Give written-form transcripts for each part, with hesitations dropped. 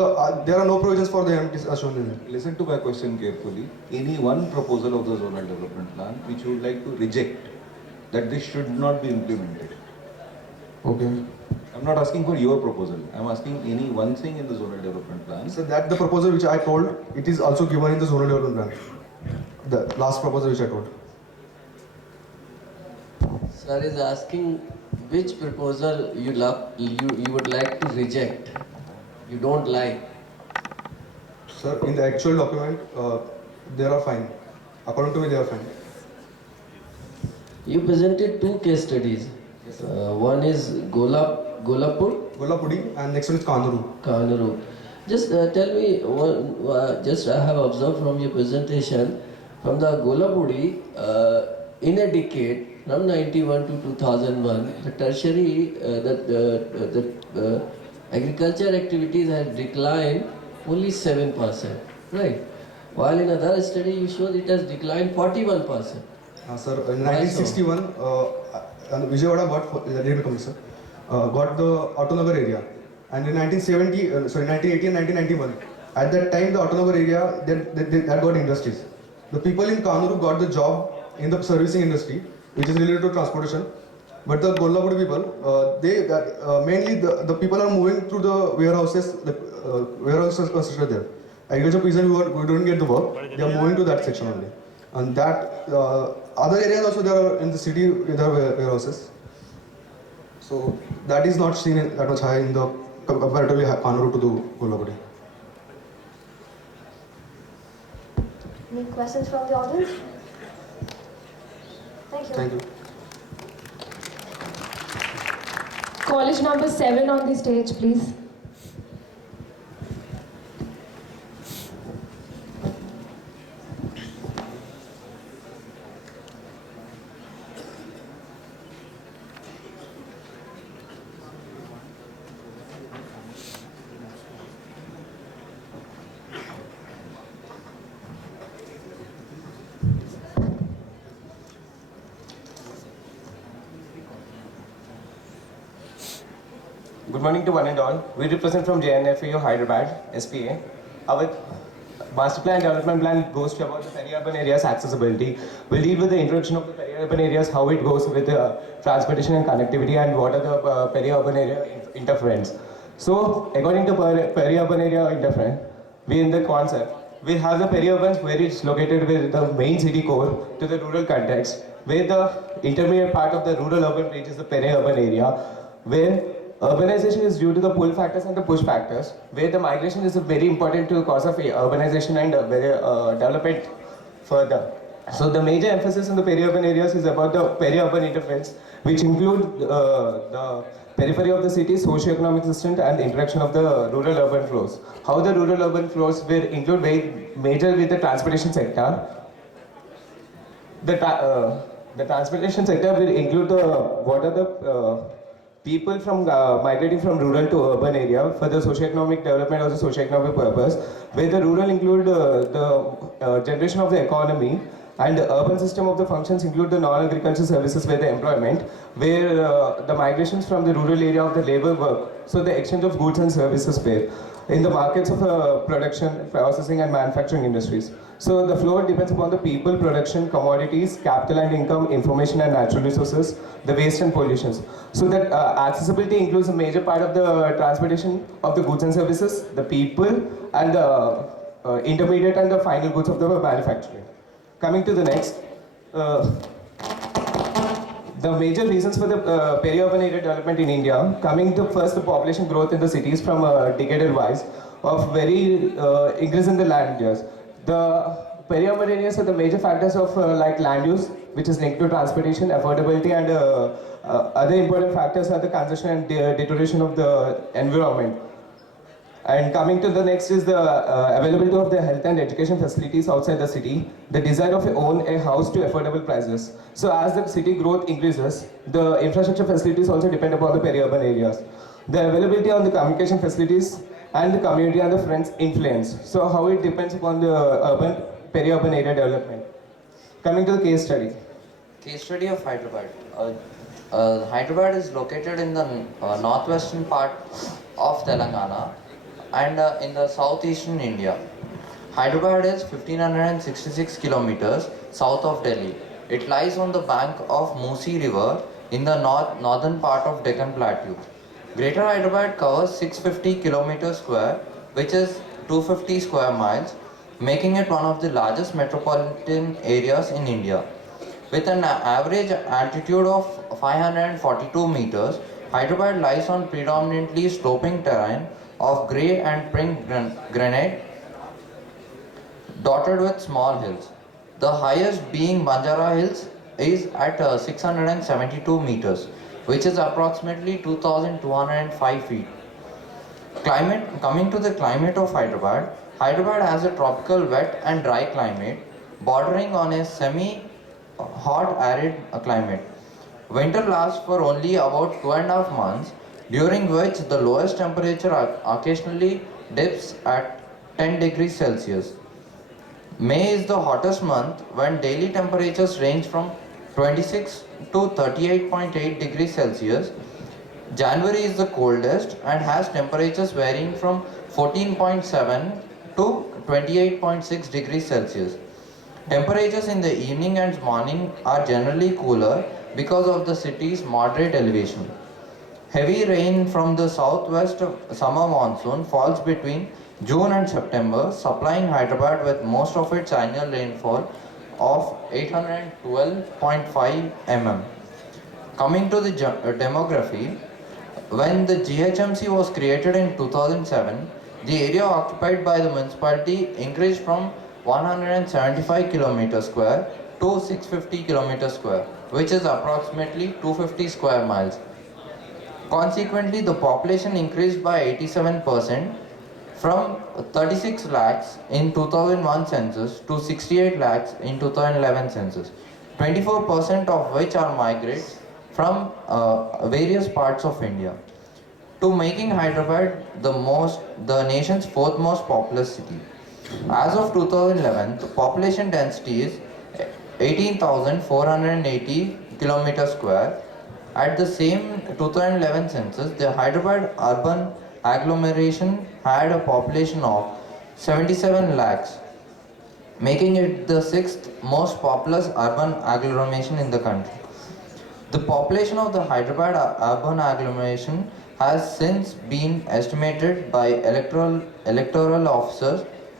There are no provisions for the amenities as shown in it. Listen to my question carefully. Any one proposal of the zonal development plan which you would like to reject, that this should not be implemented. Okay. I'm not asking for your proposal. I'm asking any one thing in the zonal development plan. So that the proposal which I told, it is also given in the zonal development plan. The last proposal which I told. Sir is asking which proposal you would like to reject. You don't like. Sir, in the actual document, they are fine. According to me, they are fine. You presented two case studies. Yes, One is Golapur, Golapudi and next one is Kanuru. Kanuru. Just tell me, just I have observed from your presentation, from the Golapudi, in a decade, from 91 to 2001, the tertiary, the agriculture activities have declined only 7%, right? While in another study you showed it has declined 41%. Sir, in 1961, Vijayawada got the Autonagar area, and in 1980 and 1991, at that time the Autonagar area that got industries. The people in Kanuru got the job in the servicing industry, which is related to transportation. But the Golapudi people, mainly the people are moving through the warehouses, warehouses constructed there. Agriculture peasants who don't get the work, they are moving to that section only. And that other areas also there are in the city there are warehouses. So that is not seen that much high in the comparatively Kanuru to the Golapudi. Any questions from the audience? Thank you. Thank you. College number 7 on the stage, please. Good morning to one and all. We represent from JNFU Hyderabad, SPA. Our master plan development plan goes to about the peri-urban areas accessibility. We'll deal with the introduction of the peri-urban areas, how it goes with transportation and connectivity, and what are the peri-urban area interference. So, according to peri-urban area interference, we in the concept, we have the peri-urbans where it's located with the main city core to the rural context, where the intermediate part of the rural-urban reaches the peri-urban area, where urbanization is due to the pull factors and the push factors, where the migration is a very important to cause of urbanization and development further. So the major emphasis in the peri-urban areas is about the peri-urban interference, which include the periphery of the city, socio-economic system, and interaction of the rural-urban flows. How the rural-urban flows will include very major with the transportation sector. The transportation sector will include what are the people from migrating from rural to urban area for the socio-economic development or the socio-economic purpose, where the rural include the generation of the economy, and the urban system of the functions include the non-agricultural services where the employment, where the migrations from the rural area of the labor work, so the exchange of goods and services where in the markets of production, processing and manufacturing industries. So the flow depends upon the people, production, commodities, capital and income, information and natural resources, the waste and pollutions. So that accessibility includes a major part of the transportation of the goods and services, the people and the intermediate and the final goods of the manufacturing. Coming to the next, the major reasons for the peri-urban area development in India, coming to first the population growth in the cities from decadal wise of very increase in the land use. The peri-urban areas are the major factors of like land use, which is linked to transportation, affordability, and other important factors are the congestion and deterioration of the environment. And coming to the next is the availability of the health and education facilities outside the city, the desire of own a house to affordable prices. So as the city growth increases, the infrastructure facilities also depend upon the peri-urban areas. The availability on the communication facilities and the community and the friends influence. So how it depends upon the urban, peri-urban area development. Coming to the case study. Case study of Hyderabad. Hyderabad is located in the northwestern part of Telangana. and in the southeastern India. Hyderabad is 1566 kilometers south of Delhi. It lies on the bank of Musi River in the northern part of Deccan Plateau. Greater Hyderabad covers 650 kilometers square, which is 250 square miles, making it one of the largest metropolitan areas in India. With an average altitude of 542 meters, Hyderabad lies on predominantly sloping terrain of grey and pink granite dotted with small hills. The highest being Banjara Hills is at 672 meters, which is approximately 2205 feet. Coming to the climate of Hyderabad, Hyderabad has a tropical wet and dry climate bordering on a semi-hot arid climate. Winter lasts for only about 2.5 months, during which the lowest temperature occasionally dips at 10 degrees Celsius. May is the hottest month when daily temperatures range from 26 to 38.8 degrees Celsius. January is the coldest and has temperatures varying from 14.7 to 28.6 degrees Celsius. Temperatures in the evening and morning are generally cooler because of the city's moderate elevation. Heavy rain from the southwest summer monsoon falls between June and September, supplying Hyderabad with most of its annual rainfall of 812.5 mm. Coming to the demography, when the GHMC was created in 2007, the area occupied by the municipality increased from 175 km square to 650 km square, which is approximately 250 square miles. Consequently, the population increased by 87% from 36 lakhs in 2001 census to 68 lakhs in 2011 census, 24% of which are migrants from various parts of India, to making Hyderabad the nation's fourth most populous city. As of 2011, the population density is 18,480 kilometers square. At the same 2011 census, the Hyderabad urban agglomeration had a population of 77 lakhs, making it the sixth most populous urban agglomeration in the country. The population of the Hyderabad urban agglomeration has since been estimated by electoral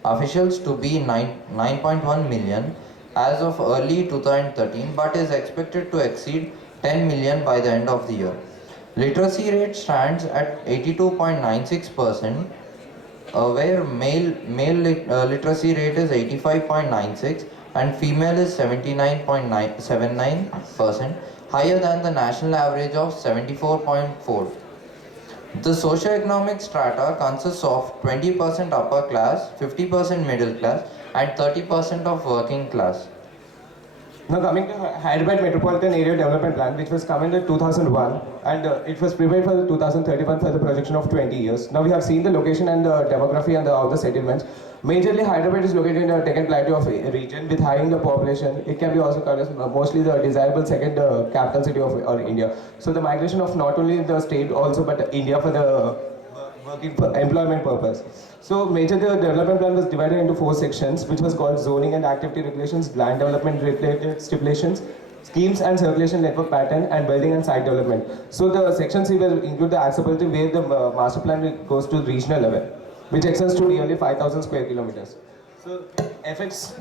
officials to be 9.1 million as of early 2013, but is expected to exceed 10 million by the end of the year. Literacy rate stands at 82.96%, where male literacy rate is 85.96 and female is 79.79%, higher than the national average of 74.4. The socio-economic strata consists of 20% upper class, 50% middle class and 30% of working class. Now coming to Hyderabad Metropolitan Area Development Plan, which was come in 2001, and it was prepared for 2031 for the projection of 20 years. Now we have seen the location and the demography and all the settlements. Majorly Hyderabad is located in the Deccan Plateau of region with high in the population. It can be also called as mostly the desirable second capital city of India. So the migration of not only the state also but India for the working for employment purpose. So major the development plan was divided into 4 sections, which was called zoning and activity regulations, land development related stipulations, schemes and circulation network pattern, and building and site development. So the section C will include the accessibility where the master plan goes to regional level, which extends to nearly 5,000 square kilometers. So effects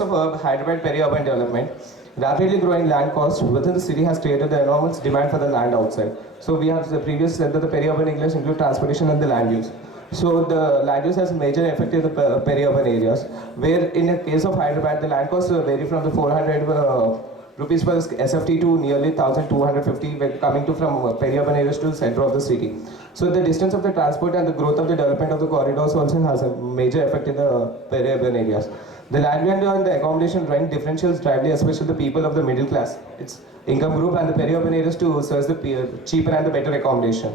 of Hyderabad peri-urban development. Rapidly growing land cost within the city has created the enormous demand for the land outside. So we have the previous said that the peri-urban areas include transportation and the land use. So the land use has major effect in the peri-urban areas, where in the case of Hyderabad, the land costs vary from the 400 rupees per SFT to nearly 1,250 when coming to from peri-urban areas to the center of the city. So the distance of the transport and the growth of the development of the corridors also has a major effect in the peri-urban areas. The land rent and the accommodation rent differentials drive especially the people of the middle class, its income group, and the peri-urban areas to search the cheaper and the better accommodation.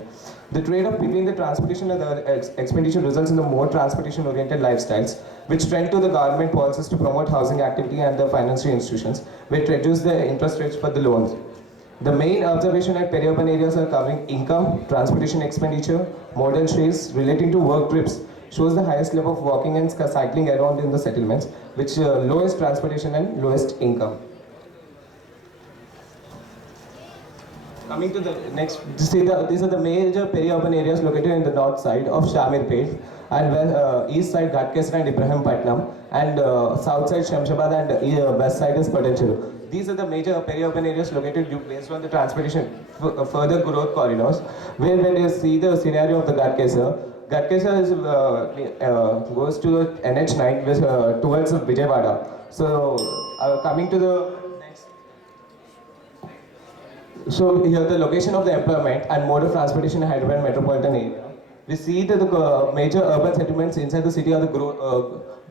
The trade-off between the transportation and the expenditure results in the more transportation-oriented lifestyles, which trend to the government policies to promote housing activity and the financial institutions, which reduce the interest rates for the loans. The main observation at peri-urban areas are covering income, transportation expenditure, modern streets relating to work trips shows the highest level of walking and cycling around in the settlements, which lowest transportation and lowest income. Coming to the next, these are the major peri-urban areas located in the north side of Shamirpet, and east side Ghatkesar and Ibrahimpatnam, and south side Shamshabad, and west side is Patancheru. These are the major peri-urban areas located based on the transportation further growth corridors, where when you see the scenario of the Ghatkesar is, goes to the NH9 towards Vijayawada. So coming to the So here the location of the employment and mode of transportation in Hyderabad metropolitan area. We see that the major urban settlements inside the city are the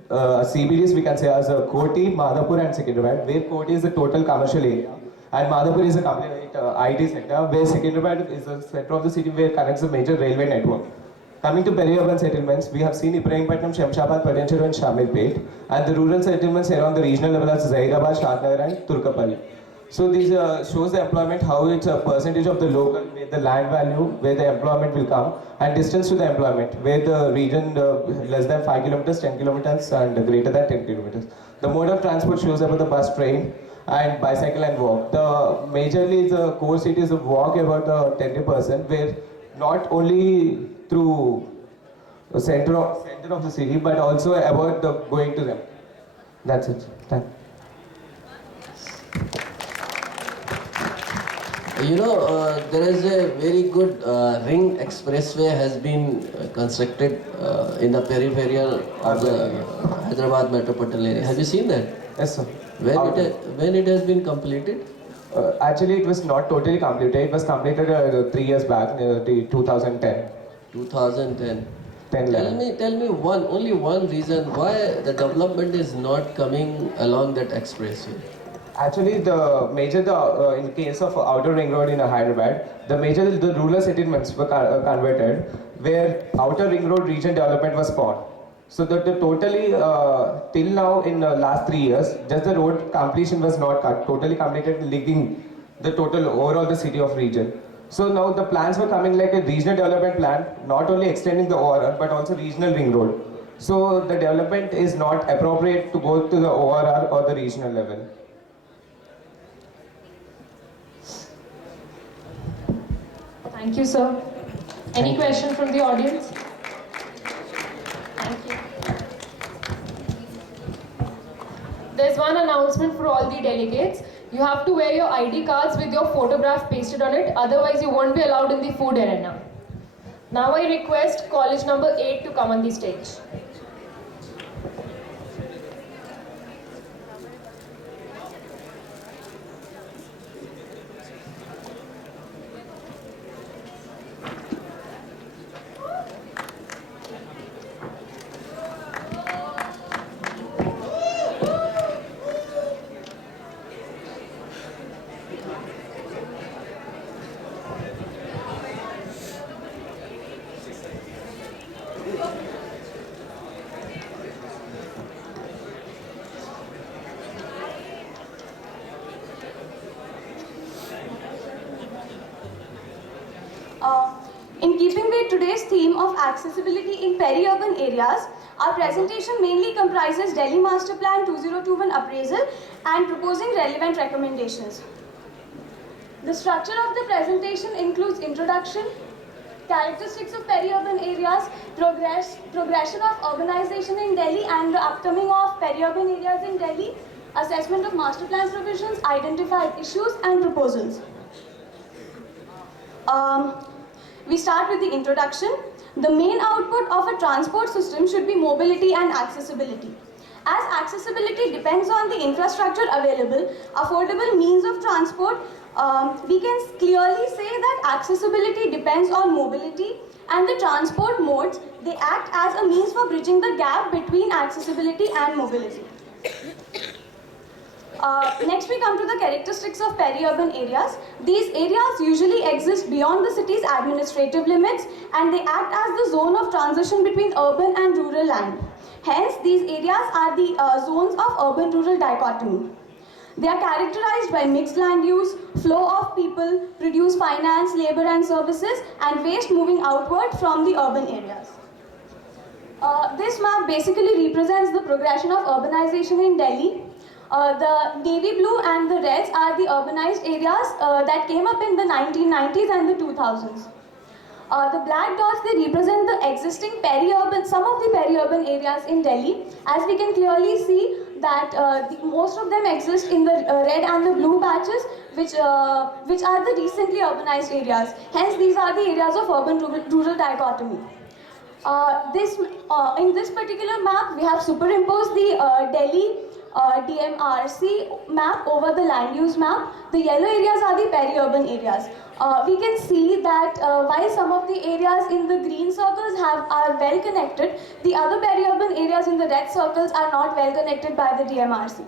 CBDs, we can say, as Koti, Madhapur and Secunderabad, where Koti is the total commercial area and Madhapur is a complete IT sector, where Secunderabad is the center of the city where connects the major railway network. Coming to peri-urban settlements, we have seen Ibrahimpatnam, Shamshabad, Patancheru and Shamirpet, and the rural settlements around the regional level as Zahirabad, Shadnagar and Turkapalli. So these shows the employment, how it's a percentage of the local, where the land value, where the employment will come, and distance to the employment, where the region less than 5 kilometers, 10 kilometers, and greater than 10 kilometers. The mode of transport shows about the bus, train, and bicycle and walk. The majorly the core cities of walk about 20%, where not only through the center of the city, but also about the going to them. That's it. Thank you. You know, there is a very good ring expressway has been constructed in the peripheral of the Hyderabad metropolitan area. Have you seen that? Yes, sir. When it has been completed? Actually, it was not totally completed. It was completed 3 years back, 2010. 2010. 10, Tell me only one reason why the development is not coming along that expressway. Actually, in case of outer ring road in Hyderabad, the rural settlements were converted, where outer ring road region development was spawned. So that the totally till now in the last 3 years, just the road completion was not totally completed, linking the total overall the city of region. So now the plans were coming like a regional development plan, not only extending the ORR but also regional ring road. So the development is not appropriate to go to the ORR or the regional level. Thank you, sir. Any question from the audience? Thank you. There's one announcement for all the delegates. You have to wear your ID cards with your photograph pasted on it, otherwise you won't be allowed in the food arena. Now I request college number 8 to come on the stage. In keeping with today's theme of accessibility in peri-urban areas, our presentation mainly comprises Delhi Master Plan 2021 appraisal and proposing relevant recommendations. The structure of the presentation includes introduction, characteristics of peri-urban areas, progression of urbanization in Delhi and the upcoming of peri-urban areas in Delhi, assessment of master plan provisions, identified issues and proposals. We start with the introduction. The main output of a transport system should be mobility and accessibility. As accessibility depends on the infrastructure available, affordable means of transport, we can clearly say that accessibility depends on mobility, and the transport modes, they act as a means for bridging the gap between accessibility and mobility. Next we come to the characteristics of peri-urban areas. These areas usually exist beyond the city's administrative limits and they act as the zone of transition between urban and rural land. Hence, these areas are the zones of urban-rural dichotomy. They are characterized by mixed land use, flow of people, produce finance, labor and services, and waste moving outward from the urban areas. This map basically represents the progression of urbanization in Delhi. The navy blue and the reds are the urbanized areas that came up in the 1990s and the 2000s. The black dots, they represent the existing peri-urban, some of the peri-urban areas in Delhi. As we can clearly see that most of them exist in the red and the blue patches, which are the recently urbanized areas. Hence, these are the areas of urban-rural dichotomy. In this particular map, we have superimposed the Delhi DMRC map over the land use map. The yellow areas are the peri-urban areas. We can see that while some of the areas in the green circles are well connected, the other peri-urban areas in the red circles are not well connected by the DMRC.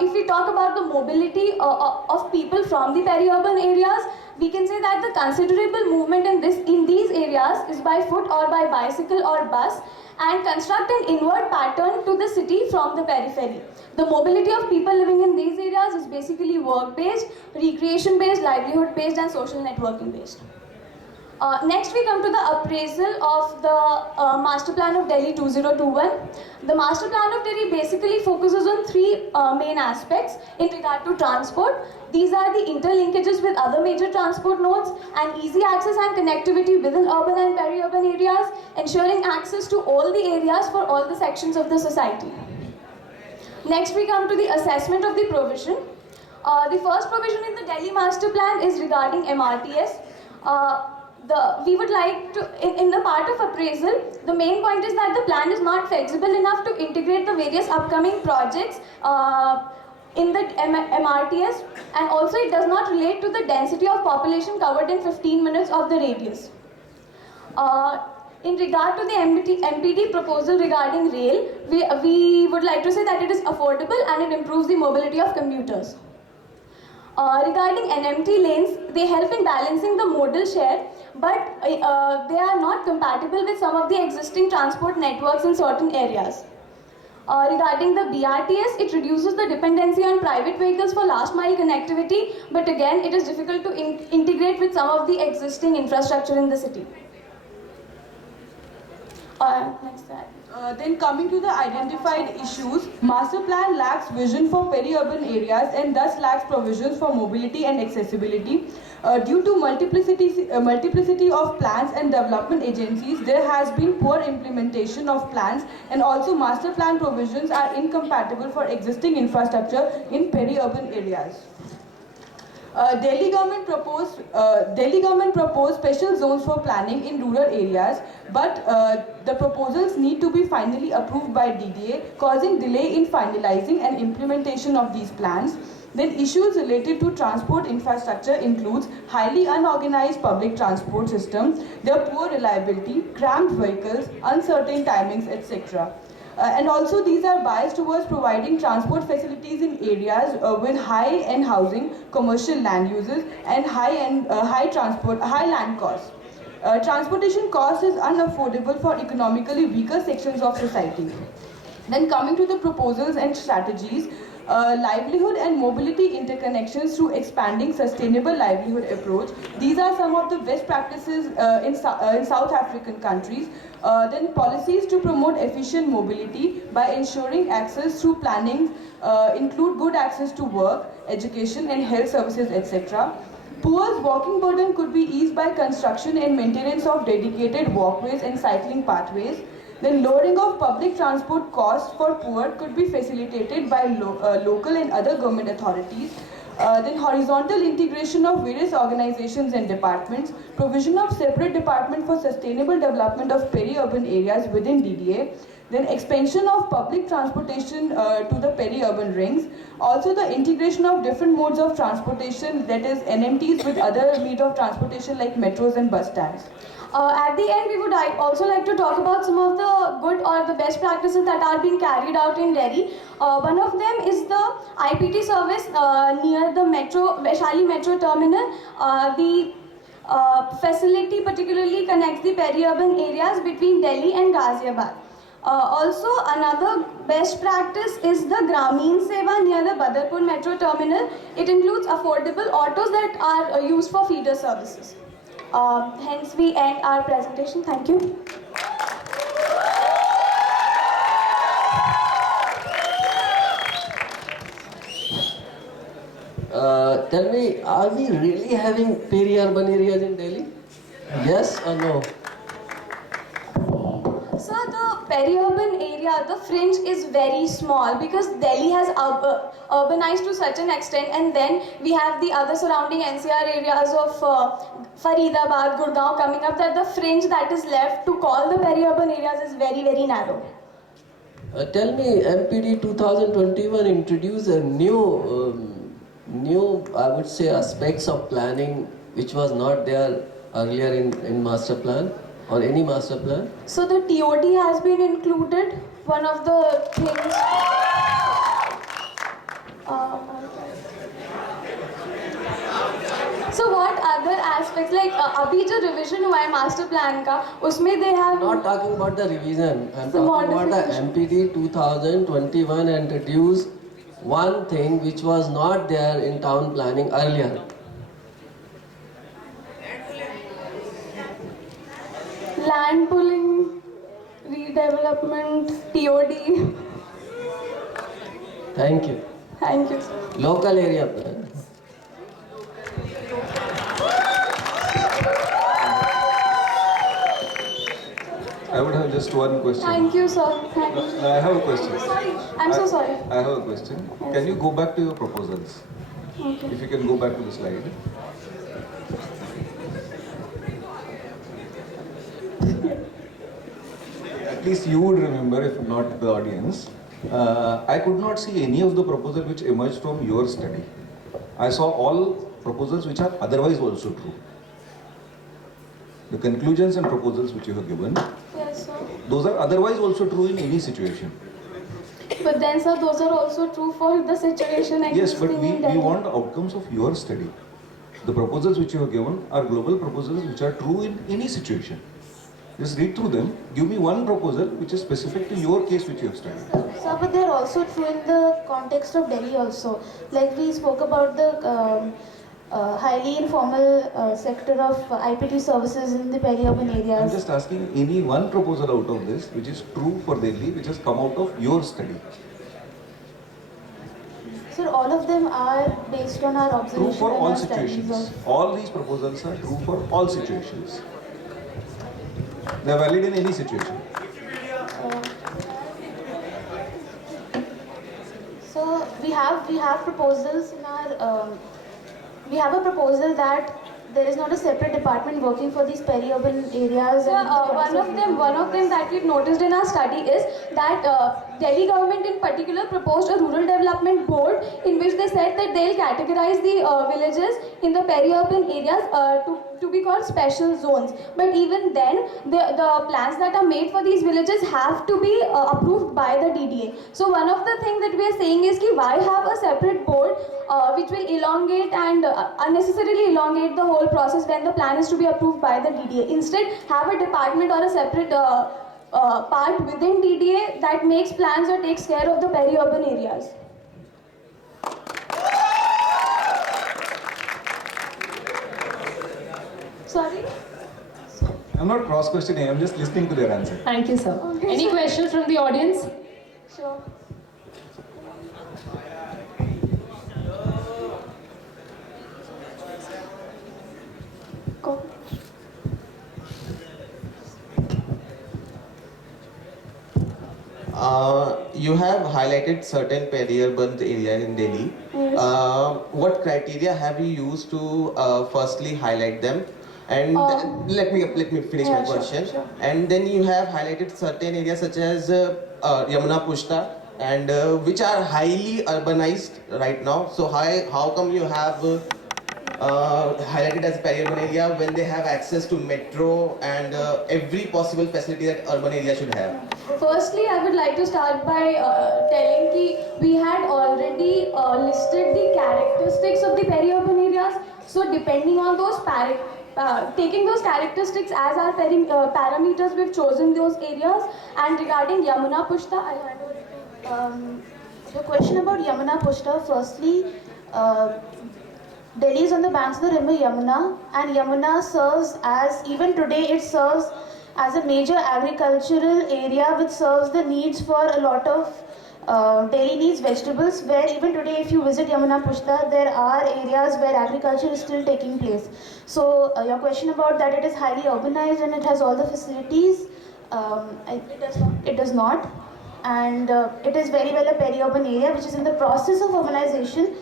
If we talk about the mobility of people from the peri-urban areas, we can say that the considerable movement in these areas is by foot or by bicycle or bus, and construct an inward pattern to the city from the periphery. The mobility of people living in these areas is basically work-based, recreation-based, livelihood-based and social networking-based. Next we come to the appraisal of the Master Plan of Delhi 2021. The Master Plan of Delhi basically focuses on three main aspects in regard to transport. These are the interlinkages with other major transport nodes and easy access and connectivity within urban and peri-urban areas, ensuring access to all the areas for all the sections of the society. Next we come to the assessment of the provision. The first provision in the Delhi Master Plan is regarding MRTS. We would like to, in the part of appraisal, the main point is that the plan is not flexible enough to integrate the various upcoming projects in the MRTS, and also it does not relate to the density of population covered in 15 minutes of the radius. In regard to the MPD proposal regarding rail, we would like to say that it is affordable and it improves the mobility of commuters. Regarding NMT lanes, they help in balancing the modal share, but they are not compatible with some of the existing transport networks in certain areas. Regarding the BRTS, it reduces the dependency on private vehicles for last mile connectivity, but again, it is difficult to integrate with some of the existing infrastructure in the city. Next slide. Then coming to the identified issues, Master Plan lacks vision for peri-urban areas and thus lacks provisions for mobility and accessibility. Due to multiplicity of plans and development agencies, there has been poor implementation of plans, and also Master Plan provisions are incompatible for existing infrastructure in peri-urban areas. Delhi government proposed special zones for planning in rural areas, but the proposals need to be finally approved by DDA, causing delay in finalizing and implementation of these plans. Then issues related to transport infrastructure includes highly unorganized public transport system, their poor reliability, cramped vehicles, uncertain timings, etc. And also these are biased towards providing transport facilities in areas with high-end housing, commercial land uses, and high land costs. Transportation cost is unaffordable for economically weaker sections of society. Then coming to the proposals and strategies, livelihood and mobility interconnections through expanding sustainable livelihood approach. These are some of the best practices in South African countries. Then policies to promote efficient mobility by ensuring access through planning include good access to work, education and health services, etc. Poor's walking burden could be eased by construction and maintenance of dedicated walkways and cycling pathways. Then lowering of public transport costs for poor could be facilitated by local and other government authorities. Then horizontal integration of various organizations and departments, provision of separate department for sustainable development of peri-urban areas within DDA, then expansion of public transportation to the peri-urban rings, also the integration of different modes of transportation, that is NMTs with other means of transportation like metros and bus stands. At the end, we would also like to talk about some of the good or the best practices that are being carried out in Delhi. One of them is the IPT service near the Vaishali Metro Terminal. The facility particularly connects the peri-urban areas between Delhi and Ghaziabad. Also, another best practice is the Grameen Seva near the Badarpur Metro Terminal. It includes affordable autos that are used for feeder services. Hence, we end our presentation. Thank you. Tell me, are we really having peri-urban areas in Delhi? Yes or no? So the peri-urban area, the fringe is very small because Delhi has urbanized to such an extent, and then we have the other surrounding NCR areas of Faridabad, Gurgaon coming up, that the fringe that is left to call the peri-urban areas is very, very narrow. Tell me, MPD 2021 introduced a new, I would say, aspects of planning which was not there earlier in master plan or any master plan. So the TOD has been included. One of the things. So what other aspects, like अभी जो revision हुआ है master plan का, उसमें they have. Not talking about the revision. I'm The talking about the modification. MPD 2021 introduced one thing which was not there in town planning earlier. Land pooling, redevelopment, TOD. Thank you. Thank you. Local area plan. I would have just one question. Thank you, sir. Thank you. I have a question. Sorry, I'm so sorry. I have a question. Can you go back to your proposals? Okay. If you can go back to the slide. At least you would remember, if not the audience. I could not see any of the proposals which emerged from your study. I saw all proposals which are otherwise also true. The conclusions and proposals which you have given, Yes, sir. those are otherwise also true in any situation. But then, sir, those are also true for the situation Yes, but existing we in Delhi. want outcomes of your study. The proposals which you have given are global proposals which are true in any situation. Just read through them. Give me one proposal which is specific to your case which you have studied. Sir, but they're also true in the context of Delhi also. Like we spoke about the highly informal sector of IPT services in the peri-urban I am areas. just asking any one proposal out of this which is true for Delhi, which has come out of your study. Sir, all of them are based on our True observation for and all our studies situations. of. All these proposals are true for all situations. They are valid in any situation. So we have proposals in our we have a proposal that there is not a separate department working for these peri-urban areas. So, and the one of them that we've noticed in our study is that Delhi government in particular proposed a rural development board in which they said that they'll categorize the villages in the peri-urban areas to be called special zones. But even then, the plans that are made for these villages have to be approved by the DDA. So one of the things that we are saying is ki why have a separate board which will elongate and unnecessarily elongate the whole process when the plan is to be approved by the DDA. Instead, have a department or a separate part within DDA that makes plans or takes care of the peri-urban areas. Sorry? I'm not cross-questioning, I'm just listening to their answer. Thank you, sir. Okay, Any sir. questions from the audience? Sure. Go. You have highlighted certain peri-urban areas in Delhi. Yes. What criteria have you used to firstly highlight them? And let me finish yeah, my sure, question. sure. And then you have highlighted certain areas such as Yamuna Pushta, and which are highly urbanized right now. So how come you have highlighted as peri-urban area when they have access to metro and every possible facility that urban area should have? Firstly, I would like to start by telling that we had already listed the characteristics of the peri-urban areas. So depending on those taking those characteristics as our parameters, we've chosen those areas. And regarding Yamuna Pushta, I'll hand over to The question about Yamuna Pushta, firstly, Delhi is on the banks of the river Yamuna, and Yamuna serves as, even today, it serves as a major agricultural area which serves the needs for a lot of daily needs vegetables, where even today if you visit Yamuna Pushta, there are areas where agriculture is still taking place. So your question about that it is highly urbanized and it has all the facilities, it does not. And it is very well a peri-urban area which is in the process of urbanization,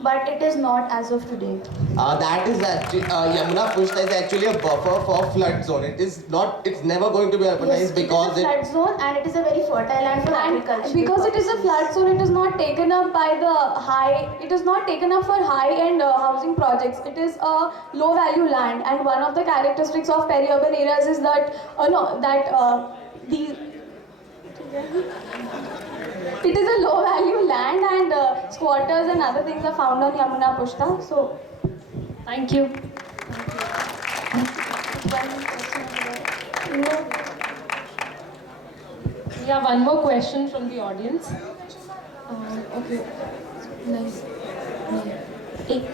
but it is not as of today. That is actually Yamuna Pushta is actually a buffer for flood zone. It is not. It's never going to be urbanized because it is a flood zone and it is a very fertile land for agriculture. Because it is a flood zone, it is not taken up by the high. It is not taken up for high-end housing projects. It is a low-value land, and one of the characteristics of peri-urban areas is that it is a low-value land, and squatters and other things are found on Yamuna Pushta. So, Thank you. We have one more question from the audience. Okay. Nice. Take.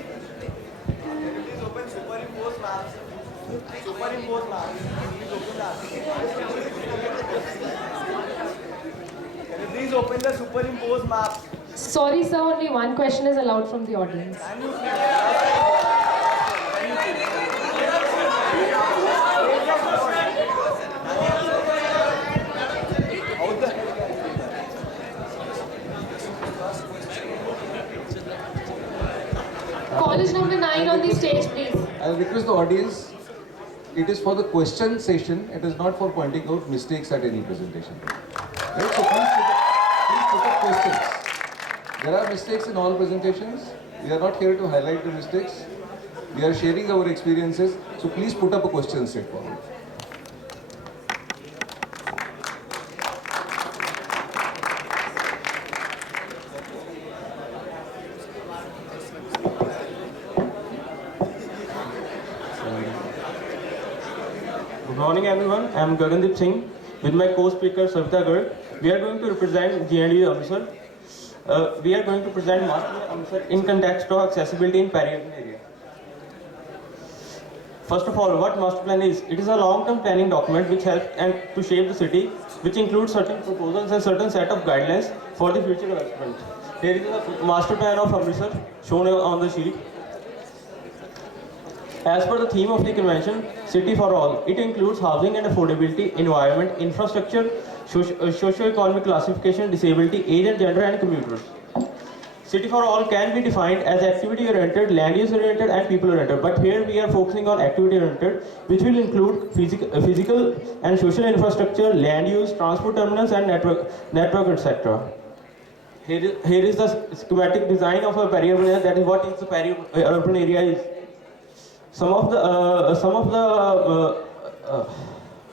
Please open the superimposed map. Sorry, sir, only one question is allowed from the audience. College number 9 on the stage, please. I'll request the audience, it is for the question session, it is not for pointing out mistakes at any presentation. Right? So please put up questions. There are mistakes in all presentations. We are not here to highlight the mistakes. We are sharing our experiences. So please put up a question straightforward. Good morning everyone, I am Gagandeep Singh with my co-speaker Savita Garg. We are going to represent GND Amritsar. We are going to present Master Amritsar in context of accessibility in peri-urban area. First of all, what master plan is? It is a long-term planning document which helps to shape the city, which includes certain proposals and certain set of guidelines for the future development. Here is the master plan of Amritsar shown on the sheet. As per the theme of the convention, City for All, it includes housing and affordability, environment, infrastructure, socio-economic classification, disability, age and gender, and commuters. City for All can be defined as activity-oriented, land-use-oriented, and people-oriented. But here we are focusing on activity-oriented, which will include physical and social infrastructure, land use, transport terminals, and network, etc. Here is the schematic design of a peri-urban area. That is what is the peri-urban area is. Some of the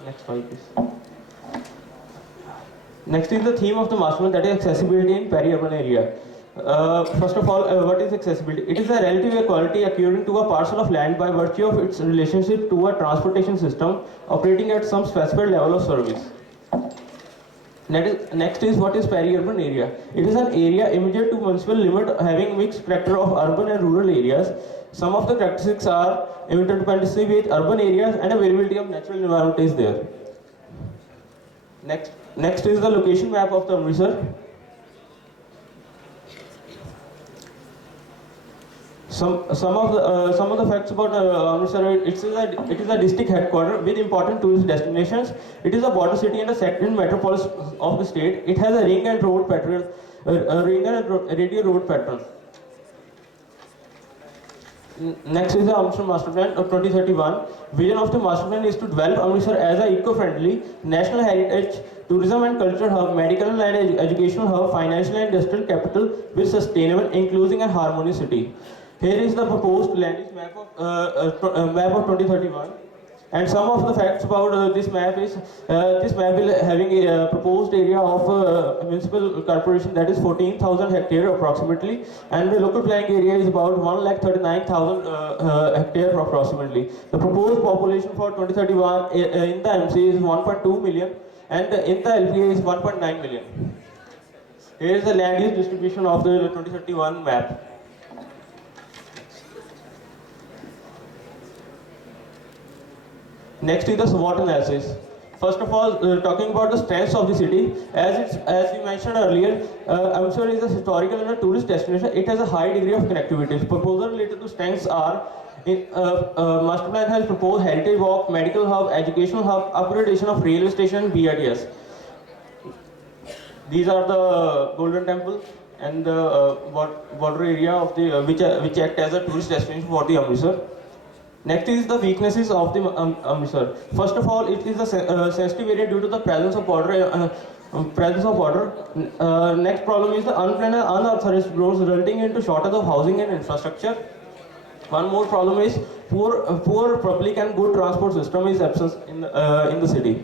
next slide, please. Next is the theme of the master plan, that is accessibility in peri-urban area. First of all, what is accessibility? It is a relative equality occurring to a parcel of land by virtue of its relationship to a transportation system operating at some specified level of service. Next is what is peri-urban area. It is an area immediate to municipal limit having mixed character of urban and rural areas. Some of the characteristics are interdependency with urban areas and availability of natural environment is there. Next is the location map of the Amritsar. Some of the facts about Amritsar. It is a district headquarters with important tourist destinations. It is a border city and a second metropolis of the state. It has a ring and radial road pattern. Next is the Amritsar Master Plan of 2031. Vision of the Master Plan is to develop Amritsar as an eco-friendly, national heritage, tourism and culture hub, medical and educational hub, financial and industrial capital with sustainable, inclusive and harmonious city. Here is the proposed land use map of 2031. And some of the facts about this map is this map will having a proposed area of municipal corporation that is 14,000 hectare approximately, and the local planning area is about 1,39,000 hectare approximately. The proposed population for 2031 in the MC is 1.2 million, and in the LPA is 1.9 million. Here is the land use distribution of the 2031 map. Next is the SWOT analysis. First of all, talking about the strengths of the city, as we mentioned earlier, Amritsar is a historical and a tourist destination. It has a high degree of connectivity. Proposals related to strengths are: Master Plan has proposed heritage walk, medical hub, educational hub, upgradation of railway station, BRTS. These are the Golden Temple and the border area of the which act as a tourist destination for the Amritsar. Next is the weaknesses of the Amritsar. First of all, it is a sensitive area due to the presence of border. Next problem is the unplanned and unauthorized growth resulting into shortage of housing and infrastructure. One more problem is poor public and good transport system is absent in the city.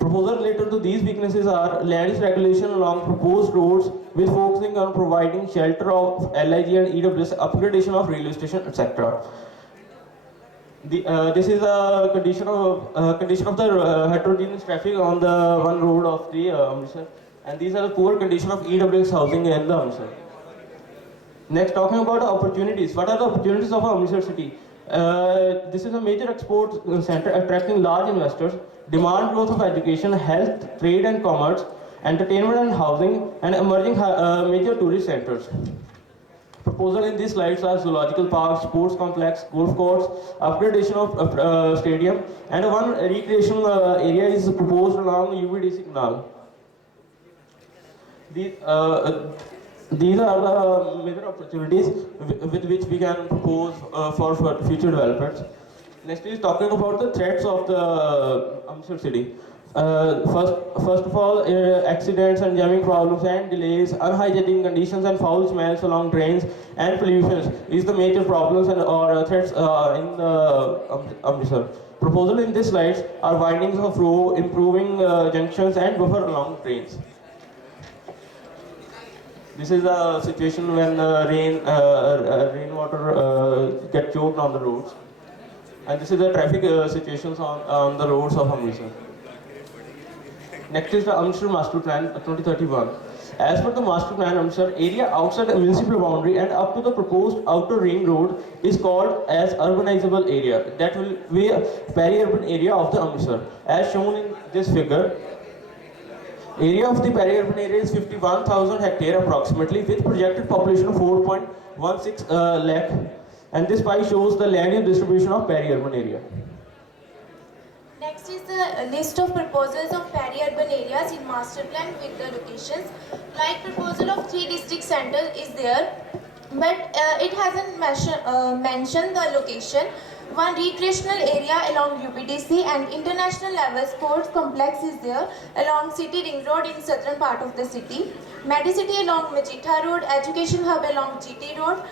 Proposals related to these weaknesses are land use regulation along proposed roads with focusing on providing shelter of LIG and EWS, upgradation of railway station, etc. This is a condition of the heterogeneous traffic on the one road of the Amritsar, and these are the poor condition of EWS housing in the Amritsar. Next, talking about the opportunities. What are the opportunities of Amritsar city? This is a major export center attracting large investors. Demand growth of education, health, trade and commerce, entertainment and housing, and emerging major tourist centers. Proposal in these slides are zoological park, sports complex, golf course, upgradation of stadium, and one recreational area is proposed along UVDC canal. These are the major opportunities with which we can propose for future developments. Next is talking about the threats of the Amritsar city. First of all, accidents and jamming problems and delays, unhygienic conditions and foul smells along drains and pollution is the major problems or threats in the Amritsar. Proposal in this slides are windings of road, improving junctions and buffer along drains. This is a situation when rainwater get choked on the roads, and this is the traffic situations on the roads of Amritsar. Next is the Amritsar Master Plan 2031. As per the Master Plan, Amritsar area outside the municipal boundary and up to the proposed outer ring road is called as urbanizable area. That will be a peri-urban area of the Amritsar. As shown in this figure, area of the peri-urban area is 51,000 hectare approximately, with projected population of 4.16 lakh. And this pie shows the land use distribution of peri-urban area. Next is the list of proposals of peri-urban areas in master plan with the locations. Like proposal of 3 district centers is there, but it hasn't mentioned the location. One recreational area along UPDC and international level sports complex is there along City Ring Road in southern part of the city. Medicity along Machitha Road, education hub along GT Road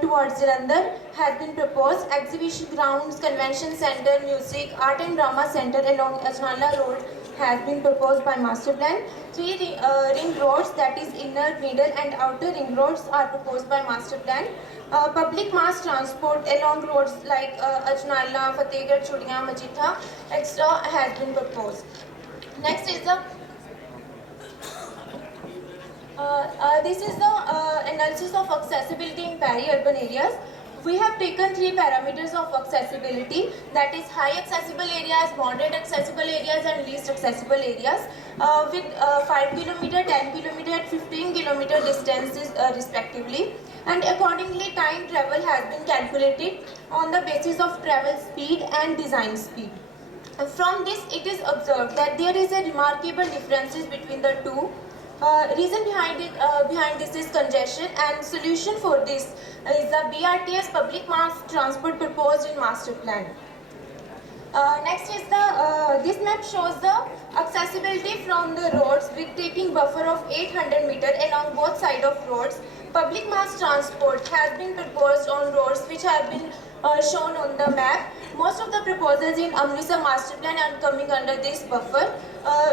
towards Jalandhar has been proposed. Exhibition grounds, convention center, music, art and drama center along Ajnala Road has been proposed by master plan. 3 ring roads, that is inner, middle and outer ring roads, are proposed by master plan. Public mass transport along roads like Ajnala, Fatehgarh, Chudiya, Machitha, etc. has been proposed. Next is the this is the analysis of accessibility in peri-urban areas. We have taken 3 parameters of accessibility, that is high accessible areas, moderate accessible areas and least accessible areas with 5 km, 10 km and 15 km distances respectively. And accordingly time travel has been calculated on the basis of travel speed and design speed. From this it is observed that there is a remarkable differences between the two. Reason behind this is congestion, and solution for this is the BRTS public mass transport proposed in master plan. Next is this map shows the accessibility from the roads with taking buffer of 800 meter along both sides of roads. Public mass transport has been proposed on roads which have been shown on the map. Most of the proposals in Amritsar master plan are coming under this buffer.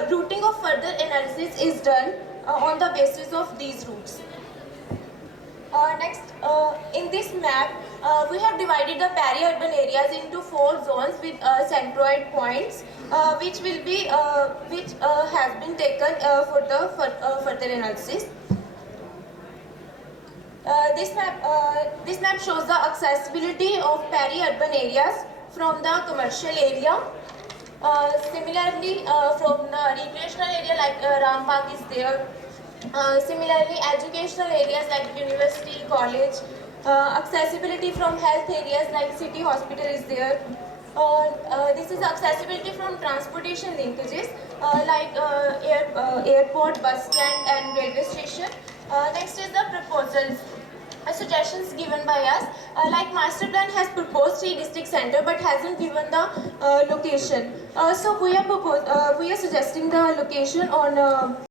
Routing of further analysis is done on the basis of these routes. Next, in this map, we have divided the peri-urban areas into 4 zones with centroid points, which has been taken for the further analysis. This map shows the accessibility of peri-urban areas from the commercial area. Similarly, from the recreational area like Rambagh is there. Similarly, educational areas like university, college, accessibility from health areas like city hospital is there. This is accessibility from transportation linkages like airport, bus stand and railway station. Next is the proposals. Suggestions given by us, like master plan has proposed 3 district center but hasn't given the location. So we are suggesting the location on